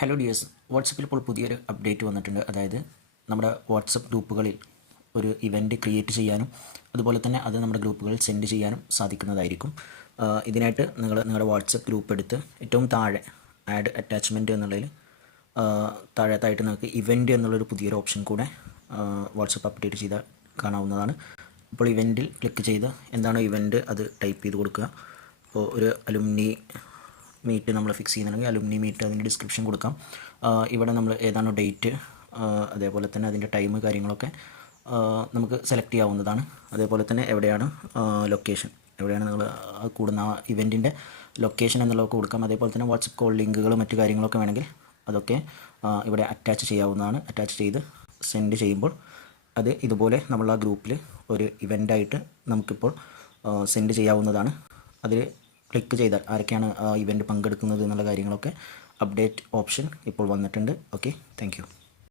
Hello dears, വാട്സപ്പിൽ ഇപ്പോൾ പുതിയൊരു അപ്ഡേറ്റ് വന്നിട്ടുണ്ട്. അതായത് നമ്മുടെ വാട്സപ്പ് ഗ്രൂപ്പുകളിൽ ഒരു ഇവൻറ്റ് ക്രിയേറ്റ് ചെയ്യാനും അതുപോലെ തന്നെ അത് നമ്മുടെ ഗ്രൂപ്പുകളിൽ സെൻഡ് ചെയ്യാനും സാധിക്കുന്നതായിരിക്കും. ഇതിനായിട്ട് നിങ്ങളുടെ വാട്സപ്പ് ഗ്രൂപ്പ് എടുത്ത് ഏറ്റവും താഴെ ആഡ് അറ്റാച്ച്മെൻറ്റ് എന്നുള്ളതിൽ താഴത്തായിട്ട് നിങ്ങൾക്ക് ഇവൻറ്റ് എന്നുള്ളൊരു പുതിയൊരു ഓപ്ഷൻ കൂടെ വാട്സപ്പ് അപ്ഡേറ്റ് ചെയ്താൽ കാണാവുന്നതാണ്. അപ്പോൾ ഇവൻറ്റിൽ ക്ലിക്ക് ചെയ്ത് എന്താണോ ഇവൻറ്റ് അത് ടൈപ്പ് ചെയ്ത് കൊടുക്കുക. അപ്പോൾ ഒരു അലുമിനി മീറ്റ് നമ്മൾ ഫിക്സ് ചെയ്യുന്നുണ്ടെങ്കിൽ അലുമിനി മീറ്റ് അതിൻ്റെ ഡിസ്ക്രിപ്ഷൻ കൊടുക്കാം. ഇവിടെ നമ്മൾ ഏതാണോ ഡേറ്റ് അതേപോലെ തന്നെ അതിൻ്റെ ടൈം കാര്യങ്ങളൊക്കെ നമുക്ക് സെലക്ട് ചെയ്യാവുന്നതാണ്. അതേപോലെ തന്നെ എവിടെയാണ് ലൊക്കേഷൻ, എവിടെയാണ് നിങ്ങൾ കൂടുന്ന ആ ഇവൻറ്റിൻ്റെ ലൊക്കേഷൻ എന്നുള്ളതൊക്കെ കൊടുക്കാം. അതേപോലെ തന്നെ വാട്സപ്പ് കോൾ ലിങ്കുകൾ മറ്റു കാര്യങ്ങളൊക്കെ വേണമെങ്കിൽ അതൊക്കെ ഇവിടെ അറ്റാച്ച് ചെയ്യാവുന്നതാണ്. അറ്റാച്ച് ചെയ്ത് സെൻഡ് ചെയ്യുമ്പോൾ അത് ഇതുപോലെ നമ്മൾ ആ ഗ്രൂപ്പിൽ ഒരു ഇവൻ്റായിട്ട് നമുക്കിപ്പോൾ സെൻഡ് ചെയ്യാവുന്നതാണ്. അതിൽ ക്ലിക്ക് ചെയ്താൽ ആരൊക്കെയാണ് ഇവൻറ്റ് പങ്കെടുക്കുന്നത് എന്നുള്ള കാര്യങ്ങളൊക്കെ അപ്ഡേറ്റ് ഓപ്ഷൻ ഇപ്പോൾ വന്നിട്ടുണ്ട്. Okay, thank you.